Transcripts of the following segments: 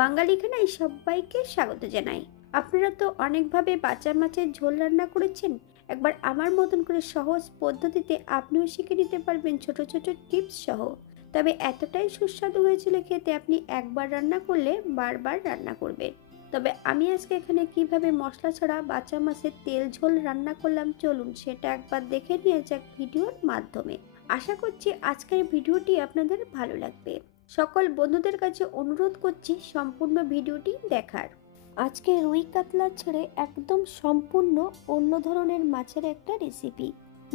বাঙালি খানায় সবাইকে স্বাগত জানাই। আপনারা তো অনেকভাবে বাঁচা মাছের ঝোল রান্না করেছেন। একবার আমার মতন করে সহজ পদ্ধতিতে আপনিও শিখে নিতে পারবেন ছোট ছোট টিপস সহ। তবে এতটাই সুস্বাদু হয়েছিল খেতে, আপনি একবার রান্না করলে বারবার রান্না করবেন। তবে আমি আজকে এখানে কিভাবে মশলা ছাড়া বাঁচা মাছের তেল ঝোল রান্না করলাম, চলুন সেটা একবার দেখে নিয়ে যাক ভিডিওর মাধ্যমে। আশা করছি আজকের ভিডিওটি আপনাদের ভালো লাগবে। সকল বন্ধুদের কাছে অনুরোধ করছি সম্পূর্ণ ভিডিওটি দেখার। আজকে রুই কাতলা ছেড়ে একদম সম্পূর্ণ অন্য ধরনের মাছের একটা রেসিপি।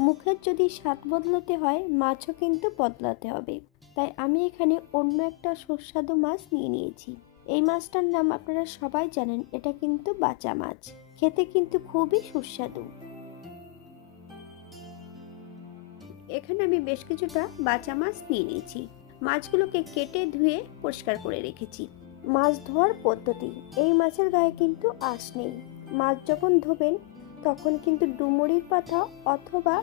মুখের যদি স্বাদ বদলাতে হয়, মাছও কিন্তু বদলাতে হবে। তাই আমি এখানে অন্য একটা সুস্বাদু মাছ নিয়ে নিয়েছি। এই মাছটার নাম আপনারা সবাই জানেন, এটা কিন্তু বাঁচা মাছ। খেতে কিন্তু খুবই সুস্বাদু। এখানে আমি বেশ কিছুটা বাঁচা মাছ নিয়ে নিয়েছি। মাছগুলোকে কেটে ধুয়ে পরিষ্কার করে রেখেছি। মাছ ধোয়ার পদ্ধতি, এই মাছের গায়ে কিন্তু আঁশ নেই। মাছ যখন ধোবেন তখন কিন্তু ডুমুরির পাতা অথবা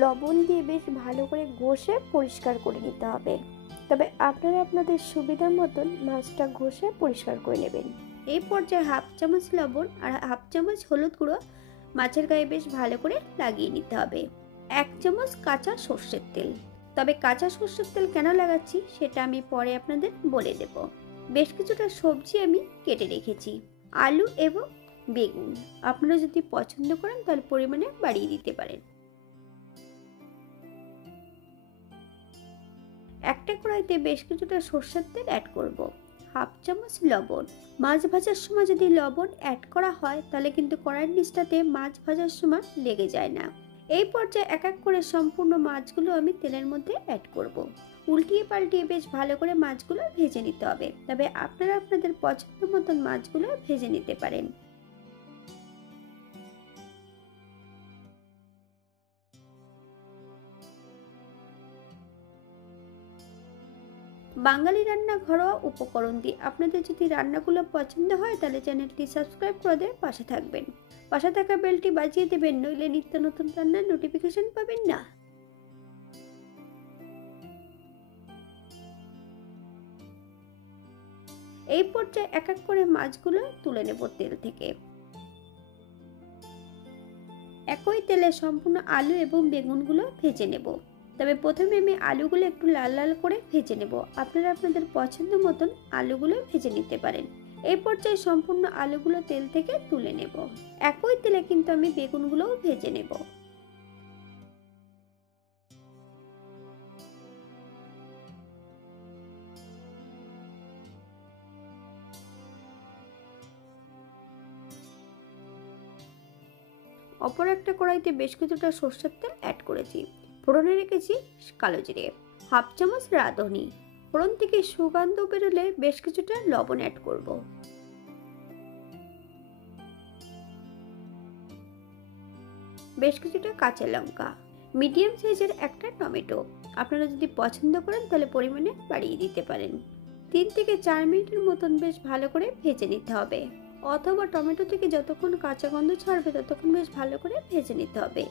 লবণ দিয়ে বেশ ভালো করে ঘষে পরিষ্কার করে নিতে হবে। তবে আপনারা আপনাদের সুবিধা মতন মাছটা ঘষে পরিষ্কার করে নেবেন। এই পর্যায়ে হাফ চামচ লবণ আর হাফ চামচ হলুদ গুঁড়ো মাছের গায়ে বেশ ভালো করে লাগিয়ে নিতে হবে। 1 চামচ কাঁচা সর্ষের তেল। তবে কাঁচা সর্ষের তেল কেন লাগাচ্ছি সেটা আমি পরে আপনাদের বলে দেব। বেশ কিছুটা সবজি আমি কেটে রেখেছি, আলু এবং বেগুন। আপনারা যদি পছন্দ করেন তাহলে পরিমাণে বাড়িয়ে দিতে পারেন। একটা কড়াইতে বেশ কিছুটা সর্ষের তেল অ্যাড করব, হাফ চামচ লবণ। মাছ ভাজার সময় যদি লবণ অ্যাড করা হয় তাহলে কিন্তু কড়াইয়ের নিচটাতে মাছ ভাজার সময় লেগে যায় না। এই পর্যায়ে এক এক করে সম্পূর্ণ মাছগুলো আমি তেলের মধ্যে অ্যাড করব। উল্টিয়ে পাল্টিয়ে বেশ ভালো করে মাছগুলো ভেজে নিতে হবে। তবে আপনারা আপনাদের পছন্দ মতন মাছগুলো ভেজে নিতে পারেন। বাঙালি রান্না ঘরোয়া উপকরণ দিয়ে আপনাদের যদি রান্নাগুলো পছন্দ হয় তাহলে চ্যানেলটি সাবস্ক্রাইব করে দিয়ে পাশে থাকবেন। পাশে থাকা বেলটি বাজিয়ে দেবেন, নইলে নিত্য নতুন রান্নার নোটিফিকেশন পাবেন না। এই পর্যায়ে এক এক করে মাছগুলো তুলে নেব তেল থেকে। একই তেলে সম্পূর্ণ আলু এবং বেগুনগুলো ভেজে নেব। তবে প্রথমে আমি আলুগুলো একটু লাল লাল করে ভেজে নেব। আপনারা আপনাদের পছন্দ মতন আলুগুলো ভেজে নিতে পারেন। এই পর্যায়ে সম্পূর্ণ আলুগুলো তেল থেকে তুলে নেব। একই তেলে কিন্তু আমি বেগুনগুলোও ভেজে নেব। অপর একটা কড়াইতে বেশ কিছুটা সরষের তেল অ্যাড করেছি। ফোড়নে রেখেছি কালো জিরে, হাফ চামচ রাঁধুনি। ফোড়ন থেকে সুগন্ধ বেরোলে বেশ কিছুটা লবণ অ্যাড করব। বেশ কিছুটা কাঁচা লঙ্কা, মিডিয়াম সাইজের একটা টমেটো। আপনারা যদি পছন্দ করেন তাহলে পরিমাণে বাড়িয়ে দিতে পারেন। 3 থেকে 4 মিনিটের মতন বেশ ভালো করে ভেজে নিতে হবে, অথবা টমেটো থেকে যতক্ষণ কাঁচা গন্ধ ছাড়বে ততক্ষণ বেশ ভালো করে ভেজে নিতে হবে।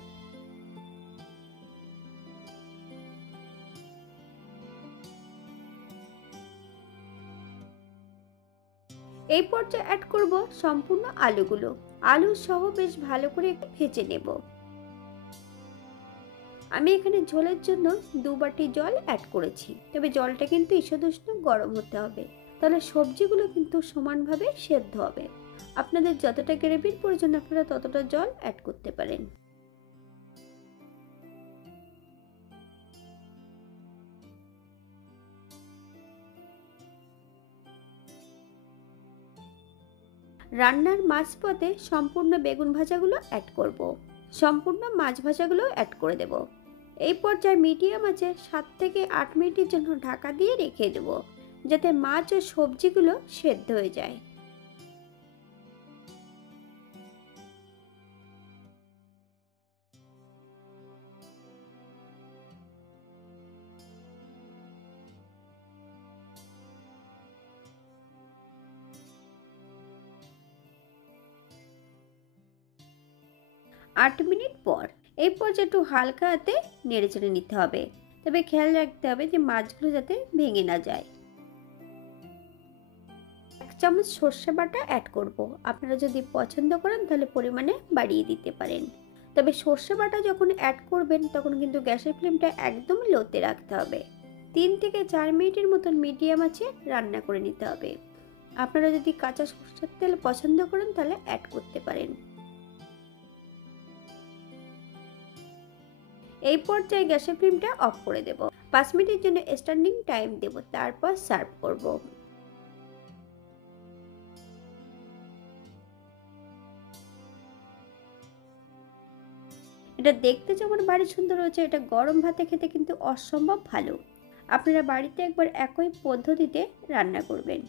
এই পর্যায়ে অ্যাড করব সম্পূর্ণ আলুগুলো। আলু সহ বেশ ভালো করে একটু ভেজে নেব। আমি এখানে ঝোলের জন্য 2 বাটি জল অ্যাড করেছি। তবে জলটা কিন্তু ঈষদুষ্ণ গরম হতে হবে, তাহলে সবজিগুলো কিন্তু সমানভাবে সেদ্ধ হবে। আপনাদের যতটা গ্রেভির প্রয়োজন আপনারা ততটা জল অ্যাড করতে পারেন। রান্নার মাঝপথে সম্পূর্ণ বেগুন ভাজাগুলো অ্যাড করব। সম্পূর্ণ মাছ ভাজাগুলো অ্যাড করে দেব। এই পর্যায়ে মিডিয়াম আঁচে 7 থেকে 8 মিনিটের জন্য ঢাকা দিয়ে রেখে দেব, যাতে মাছ ও সবজিগুলো সেদ্ধ হয়ে যায়। আট মিনিট পর এই পর্যায়ে একটু হালকা হাতে নেড়ে চেড়ে নিতে হবে। তবে খেয়াল রাখতে হবে যে মাছগুলো যাতে ভেঙে না যায়। 1 চামচ সর্ষে বাটা অ্যাড করব। আপনারা যদি পছন্দ করেন তাহলে পরিমাণে বাড়িয়ে দিতে পারেন। তবে সর্ষে বাটা যখন অ্যাড করবেন তখন কিন্তু গ্যাসের ফ্লেমটা একদম লোতে রাখতে হবে। 3 থেকে 4 মিনিটের মতন মিডিয়াম আঁচে রান্না করে নিতে হবে। আপনারা যদি কাঁচা সরষের তেল পছন্দ করেন তাহলে অ্যাড করতে পারেন। এই পর্যায়ে গ্যাসের ফ্লেমটা অফ করে দেব। 5 মিনিটের জন্য স্ট্যান্ডিং টাইম দেব, তারপর সার্ভ করব। এটা দেখতে যেমন বাড়ি সুন্দর হয়েছে, এটা গরম ভাতে খেতে কিন্তু অসম্ভব ভালো। আপনারা বাড়িতে একবার একই পদ্ধতিতে রান্না করবেন।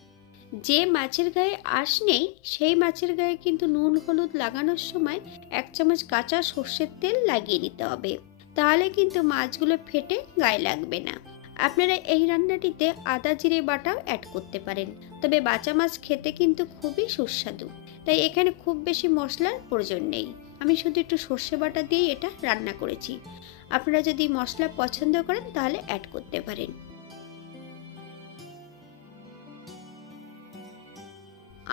যে মাছের গায়ে আঁশ নেই সেই মাছের গায়ে কিন্তু নুন হলুদ লাগানোর সময় 1 চামচ কাঁচা সর্ষের তেল লাগিয়ে নিতে হবে, তাহলে কিন্তু মাছগুলো ফেটে গায়ে লাগবে না। আপনারা এই রান্নাটিতে আদা জিরে বাটাও অ্যাড করতে পারেন, তবে বাঁচা মাছ খেতে কিন্তু খুবই সুস্বাদু, তাই এখানে খুব বেশি মশলার প্রয়োজন নেই। আমি শুধু একটু সর্ষে বাটা দিয়েই এটা রান্না করেছি। আপনারা যদি মশলা পছন্দ করেন তাহলে অ্যাড করতে পারেন।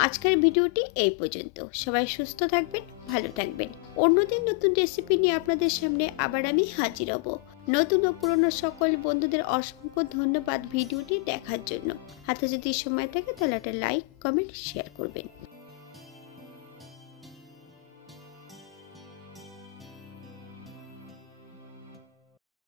আজকের ভিডিওটি এই পর্যন্ত। সবাই সুস্থ থাকবেন, ভালো থাকবেন। অন্যদিন নতুন রেসিপি নিয়ে আপনাদের সামনে আবার আমি হাজির হব। নতুন ও পুরনো সকল বন্ধুদের অসংখ্য ধন্যবাদ ভিডিওটি দেখার জন্য। হাতে যদি সময় থাকে তাহলে একটা লাইক, কমেন্ট, শেয়ার করবেন।